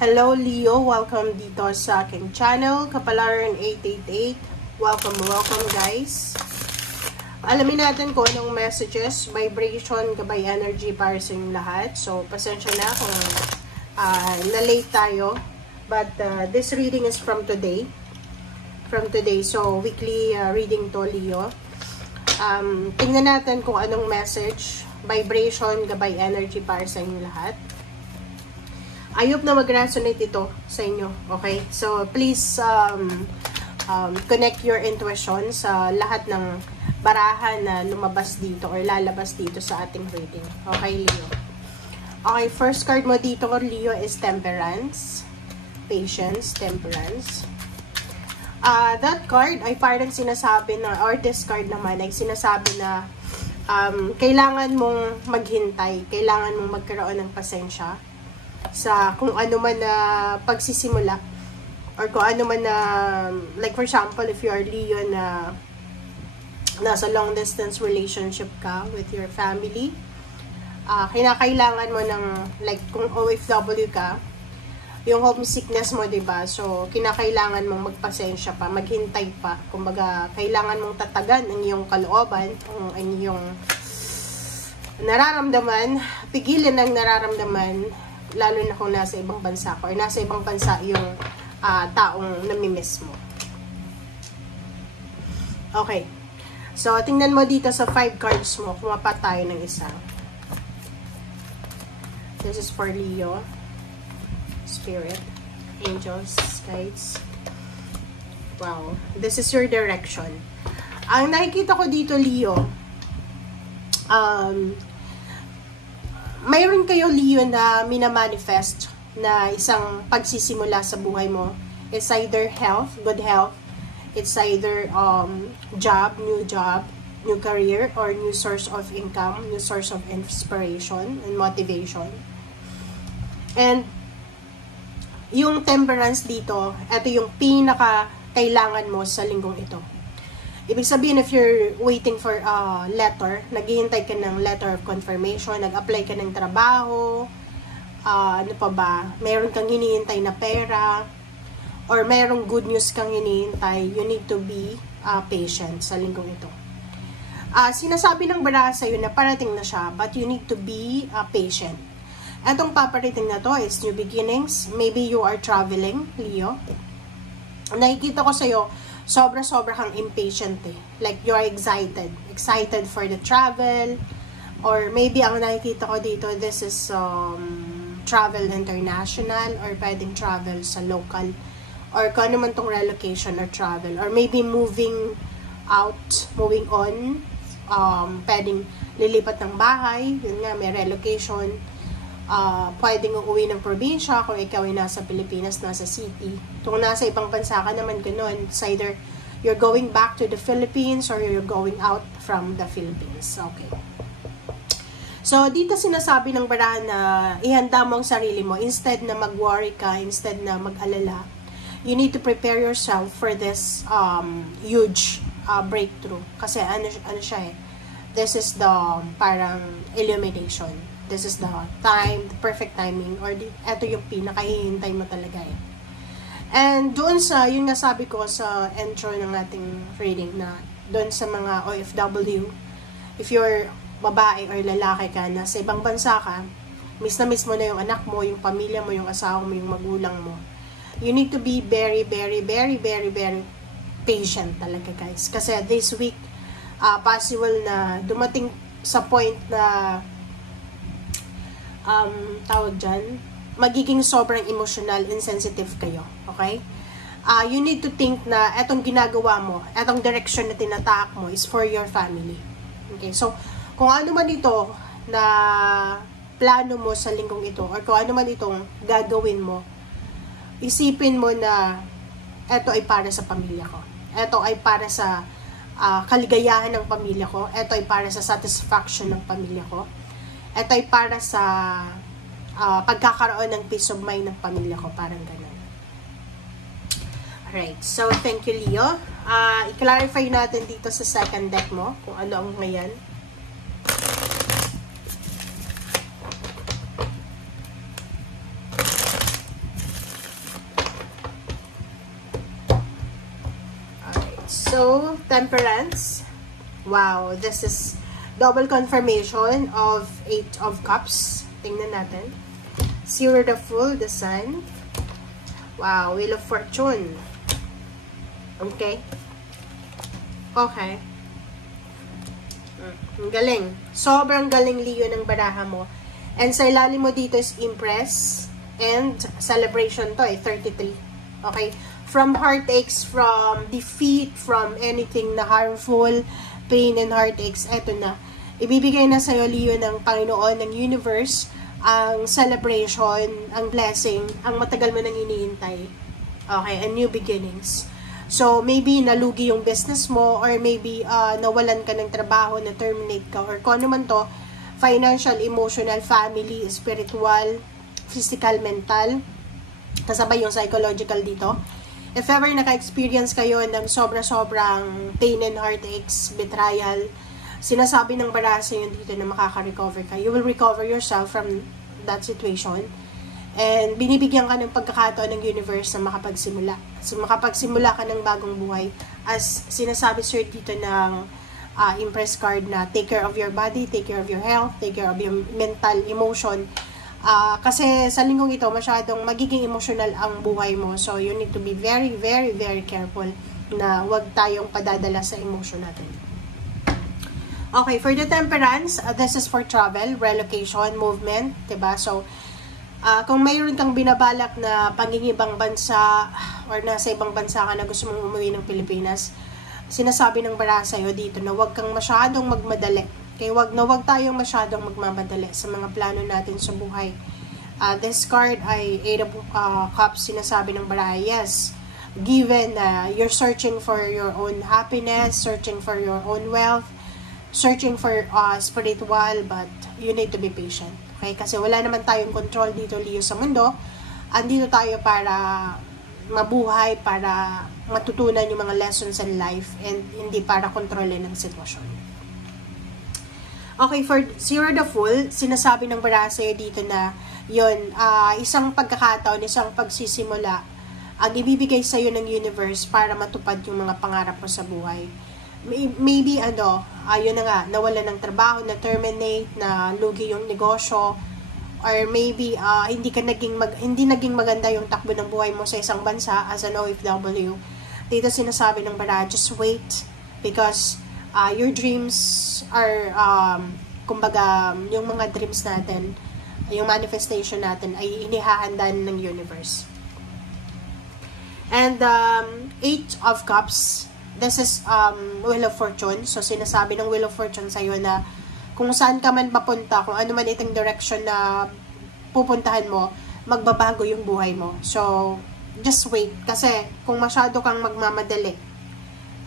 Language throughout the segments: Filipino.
Hello Leo, welcome dito sa aking channel, Kapalaran 888. Welcome guys. Alamin natin kung anong messages, vibration, gabay energy para sa inyong lahat. So, pasensya na kung na-late tayo. But this reading is from today. So, weekly reading to Leo. Tingnan natin kung anong message, vibration, gabay energy para sa inyong lahat. I hope na mag-resonate ito sa inyo. Okay? So, please connect your intuition sa lahat ng barahan na lumabas dito or lalabas dito sa ating reading. Okay, Leo? Okay, first card mo dito, Leo, is Temperance. Patience, Temperance. That card ay parang sinasabi na, or this card naman ay sinasabi na kailangan mong maghintay, kailangan mong magkaroon ng pasensya sa kung ano man na pagsisimula or kung ano man na, like for example, if you are Leo na nasa long distance relationship ka with your family, kinakailangan mo ng, like kung OFW ka, yung homesickness mo, diba? So, kinakailangan mong magpasensya pa, maghintay pa. Kumbaga, kailangan mong tatagan ang iyong kalooban, ang iyong nararamdaman, pigilan ang nararamdaman, lalo na kung nasa ibang bansa ka or nasa ibang bansa yung taong namimiss mo. Okay. So, tingnan mo dito sa 5 cards mo. Kumapat tayo ng isa. This is for Leo. Spirit. Angels. Guides. Wow. This is your direction. Ang nakikita ko dito, Leo, mayroon kayo, Leo, na minamanifest na isang pagsisimula sa buhay mo. It's either health, good health. It's either job, new career, or new source of income, new source of inspiration and motivation. And yung temperance dito, ito yung pinaka kailangan mo sa linggong ito. Ibig sabihin, if you're waiting for a letter, naghihintay ka ng letter of confirmation, nag-apply ka ng trabaho, ano pa ba, meron kang hinihintay na pera, or merong good news kang hinihintay, you need to be patient sa linggong ito. Sinasabi ng baraha sa'yo na parating na siya, but you need to be patient. Etong paparating na to is new beginnings. Maybe you are traveling, Leo. Nakikita ko sa'yo, sobra-sobra kang impatient eh. Like, you are excited. Excited for the travel. Or maybe ang nakikita ko dito, this is travel international or pwedeng travel sa local. Or kung ano man tong relocation or travel. Or maybe moving out, moving on. Pwedeng lilipat ng bahay. Yun nga, may relocation. Pwedeng uuwi ng probinsya kung ikaw ay nasa Pilipinas, nasa city. Kung nasa ibang bansa ka naman ganun, it's either you're going back to the Philippines or you're going out from the Philippines. Okay. So, dito sinasabi ng baraha na ihanda mo ang sarili mo. Instead na mag-worry ka, instead na mag-alala, you need to prepare yourself for this huge breakthrough. Kasi ano siya eh, this is the parang illumination. This is the time, the perfect timing, or ito yung pinakahihintay mo talaga eh. And doon sa, yung nasabi ko sa intro ng ating reading na doon sa mga OFW, if you're babae or lalaki ka, nasa ibang bansa ka, miss na miss mo na yung anak mo, yung pamilya mo, yung asawa mo, yung magulang mo. You need to be very, very, very, very, very patient talaga, guys. Kasi this week, possible na dumating sa point na tawag dyan, magiging sobrang emotional, insensitive kayo. Okay? You need to think na etong ginagawa mo, etong direction na tinatahak mo is for your family. Okay? So, kung ano man ito na plano mo sa linggong ito, or kung ano man itong gagawin mo, isipin mo na eto ay para sa pamilya ko. Eto ay para sa kaligayahan ng pamilya ko. Eto ay para sa satisfaction ng pamilya ko. Ito ay para sa pagkakaroon ng peace of mind ng pamilya ko. Parang ganun. Alright. So, thank you, Leo. I-clarify natin dito sa second deck mo kung ano ang ngayon. So, Temperance. Wow, this is double confirmation of 8 of Cups. Tingnan natin. Zero the Fool, the Sun. Wow, Wheel of Fortune. Okay. Okay. Ang galing. Sobrang galing, Leo, ng baraha mo. And sa ilalim mo dito is Empress. And celebration to 33. Okay? From heartaches, from defeat, from anything na harmful, pain and heartaches, eto na. Ibibigay na sa'yo, Leo, ng Panginoon, ng universe, ang celebration, ang blessing, ang matagal mo nang iniintay. Okay? And new beginnings. So, maybe nalugi yung business mo, or maybe nawalan ka ng trabaho, na-terminate ka, or kung ano man to, financial, emotional, family, spiritual, physical, mental, kasabay yung psychological dito. If ever naka-experience kayo ng sobra-sobrang pain and heartaches, betrayal, sinasabi ng baraha sa'yo dito na makaka-recover ka. You will recover yourself from that situation. And binibigyan ka ng pagkakataon ng universe na makapagsimula. So, makapagsimula ka ng bagong buhay. As sinasabi sir dito ng Empress card na take care of your body, take care of your health, take care of your mental, emotion. Kasi sa linggong ito, masyadong magiging emotional ang buhay mo. So, you need to be very, very, very careful na huwag tayong padadala sa emotion natin. Okay, for the Temperance, this is for travel, relocation, movement, diba? So, kung mayroon kang binabalak na pangingibang bansa or nasa ibang bansa ka na gusto mong umuwi ng Pilipinas, sinasabi ng baraha sa'yo dito na huwag kang masyadong magmadali. Kaya wag tayong masyadong magmamadali sa mga plano natin sa buhay. This card ay 8 of Cups, sinasabi ng baraha, yes, given you're searching for your own happiness, searching for your own wealth, searching for spiritual, but you need to be patient. Okay? Kasi wala naman tayong control dito, Leo, sa mundo. Andito tayo para mabuhay, para matutunan yung mga lessons in life, and hindi para kontrolin ang sitwasyon. Okay, for Zero the Fool, sinasabi ng baraha sa'yo dito na yun, isang pagkakataon, isang pagsisimula ang ibibigay sa'yo ng universe para matupad yung mga pangarap mo sa buhay. Maybe, yun na nga, nawala ng trabaho, na-terminate, na lugi yung negosyo, or maybe, hindi naging maganda yung takbo ng buhay mo sa isang bansa as an OFW. Dito sinasabi ng baraha, just wait, because your dreams are, kumbaga, yung mga dreams natin, yung manifestation natin, ay inihahanda ng universe. And, 8 of Cups, this is, Wheel of Fortune. So, sinasabi ng Wheel of Fortune sa'yo na, kung saan ka man papunta, kung ano man itong direction na pupuntahan mo, magbabago yung buhay mo. So, just wait. Kasi, kung masyado kang magmamadali,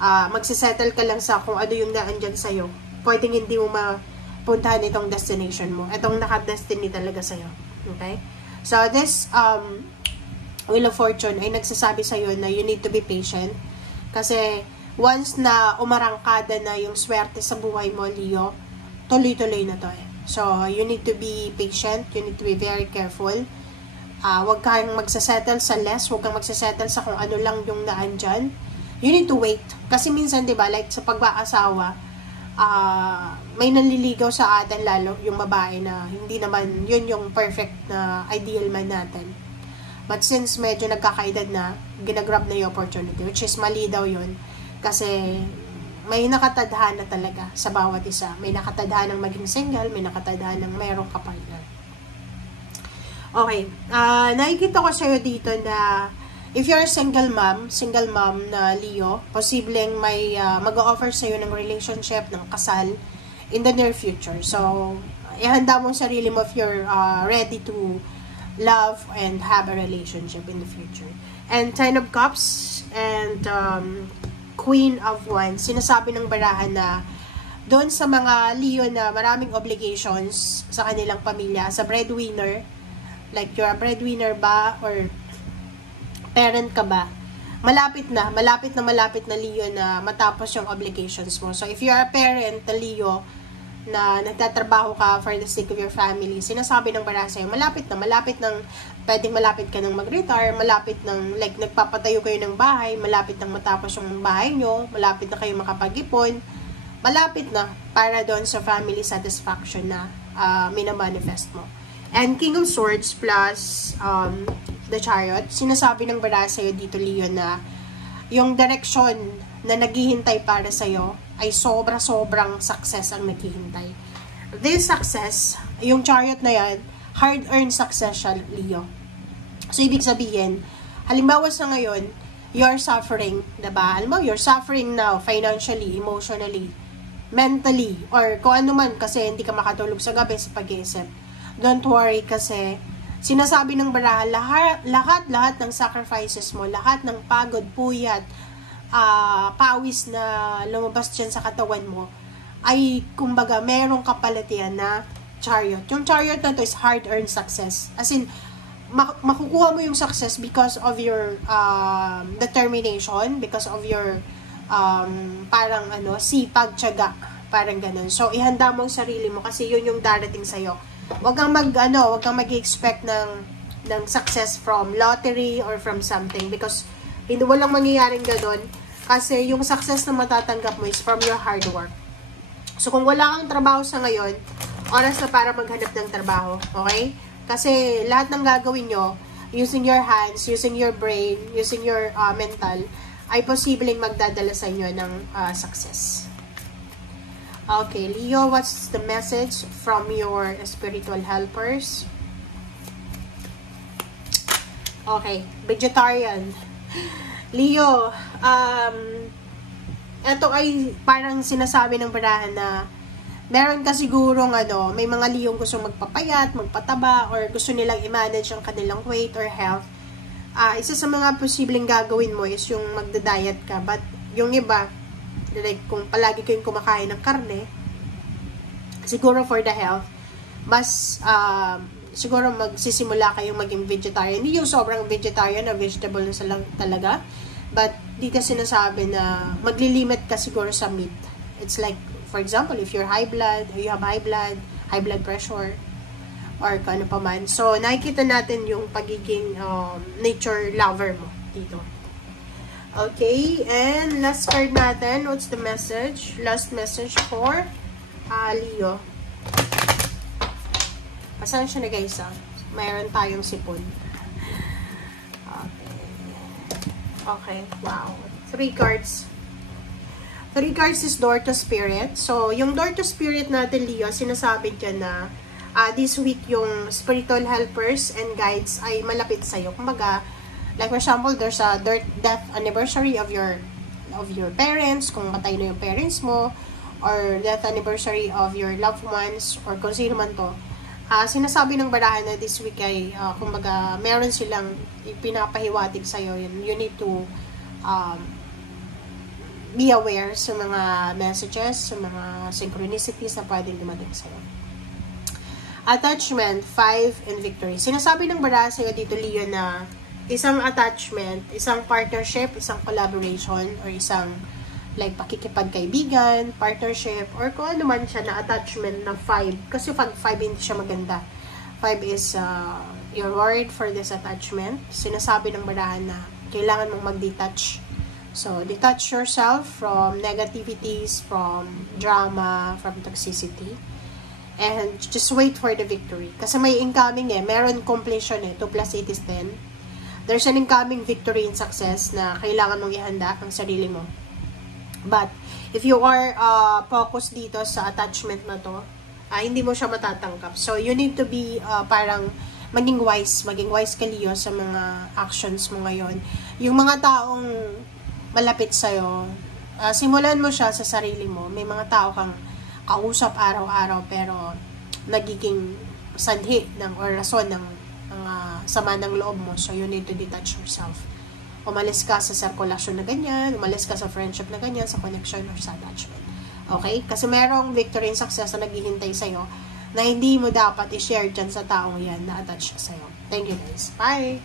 magsisettle ka lang sa kung ano yung naandyan sa'yo, pwedeng hindi mo mapuntahan itong destination mo. Itong naka-destiny talaga sa'yo. Okay? So, this Wheel of Fortune ay nagsasabi sa'yo na you need to be patient. Kasi, once na umarangkada na yung swerte sa buhay mo, Leo, tuloy-tuloy na to eh. So, you need to be patient. You need to be very careful. Huwag kang magsasettle sa less. Huwag kang magsasettle sa kung ano lang yung naandyan. You need to wait. Kasi minsan, diba, like sa pag-aasawa, may nanliligaw sa atin, lalo yung babae na hindi naman yun yung perfect na ideal man natin. But since medyo nagkakaedad na, ginagrab na yung opportunity, which is mali daw yun. Kasi may nakatadhana talaga sa bawat isa. May nakatadhanang maging single, may nakatadhanang mayroong kapartner. Okay. Nakikita ko sa'yo dito na if you're a single mom na Leo, posibleng may mag-offer sa'yo ng relationship, ng kasal in the near future. So, ihanda mo sarili mo if you're ready to love and have a relationship in the future. And 10 of Cups and Queen of Wands, sinasabi ng baraha na doon sa mga Leo na maraming obligations sa kanilang pamilya, sa breadwinner, like you're a breadwinner ba or parent ka ba, malapit na Leo na matapos yung obligations mo. So if you're a parent na Leo na nagtatrabaho ka for the sake of your family, sinasabi ng baraha sa'yo, malapit ng pwedeng malapit ka nang mag-retire, malapit ng, like, nagpapatayo kayo ng bahay, malapit nang matapos yung bahay nyo, malapit na kayo makapag-ipon, malapit na para doon sa family satisfaction na minamanifest mo. And King of Swords plus the Chariot, sinasabi ng baraha sa'yo dito, Leo, na yung direction na naghihintay para sa'yo ay sobra-sobrang success ang naghihintay. This success, yung Chariot na yan, hard-earned success siya, Leo. So, ibig sabihin, halimbawa sa ngayon, you're suffering, diba? Alam mo, you're suffering now, financially, emotionally, mentally, or kung ano man, kasi hindi ka makatulog sa gabi sa pag-iisip. Don't worry, kasi sinasabi ng baraha, lahat ng sacrifices mo, lahat ng pagod, puyat, pawis na lumabas dyan sa katawan mo, ay, kumbaga, merong kapalatian na Chariot. Yung Chariot na to is hard-earned success. As in, makukuha mo yung success because of your determination, because of your parang sipag, tiyaga, parang ganun. So, ihanda mo ang sarili mo kasi yun yung darating sa'yo. Huwag kang mag-expect ng success from lottery or from something because walang mangyayaring ganun kasi yung success na matatanggap mo is from your hard work. So, kung wala kang trabaho sa ngayon, oras na para maghanap ng trabaho, okay? Kasi lahat ng gagawin nyo, using your hands, using your brain, using your mental, ay posibleng magdadala sa inyo ng success. Okay, Leo, what's the message from your spiritual helpers? Okay, vegetarian. Leo, ito ay parang sinasabi ng barahan na meron ka sigurong may mga Leong gusto magpapayat, magpataba, or gusto nilang i-manage ang kanilang weight or health. Isa sa mga posibleng gagawin mo is yung magda-diet ka. But yung iba, like kung palagi kayong kumakain ng karne, siguro for the health, mas siguro magsisimula kayong maging vegetarian. Hindi yung sobrang vegetarian na vegetable na lang talaga. But dito sinasabi na maglilimit ka siguro sa meat. It's like, for example, if you're high blood, you have high blood pressure, or ano pa man. So, nakikita natin yung pagiging nature lover mo dito. Okay, and last card natin. What's the message? Last message for Leo. Pasensya na guys, mayroon tayong sipon. Okay, wow. 3 cards. 3 cards is Door to Spirit. So, yung Door to Spirit natin, Leo, sinasabi dyan na this week yung spiritual helpers and guides ay malapit sa'yo. Kumbaga, like for example, there's a death anniversary of your parents, kung matay na yung parents mo, or death anniversary of your loved ones, or kung sino man to. Sinasabi ng barahan na this week ay, kumbaga, meron silang pinapahiwatig sa'yo. You need to be aware sa mga messages, sa mga synchronicities na pwedeng dumating sa'yo. Attachment, 5, and victory. Sinasabi ng baraha sa'yo dito, Leo, na isang attachment, isang partnership, isang collaboration, or isang like pakikipagkaibigan, partnership, or kung ano man siya na attachment na 5. Kasi pag 5 hindi siya maganda. 5 is you're worried for this attachment. Sinasabi ng barahan na kailangan mong mag-detach. So, detach yourself from negativities, from drama, from toxicity. And just wait for the victory. Kasi may incoming meron completion 2 plus 8 is 10. There's an incoming victory and success na kailangan mong ihanda ang sarili mo. But, if you are focused dito sa attachment na to, hindi mo siya matatangkap. So, you need to be parang maging wise ka, Leo, sa mga actions mo ngayon. Yung mga taong malapit sa'yo, simulan mo siya sa sarili mo. May mga tao kang kausap araw-araw pero nagiging sanhi or rason ng sama ng loob mo. So, you need to detach yourself. Umalis ka sa sirkulasyon na ganyan, umalis ka sa friendship na ganyan, sa connection or sa attachment. Okay? Kasi merong victory and success na naghihintay sa'yo na hindi mo dapat i-share dyan sa taong yan na attach siya sa'yo. Thank you guys. Bye!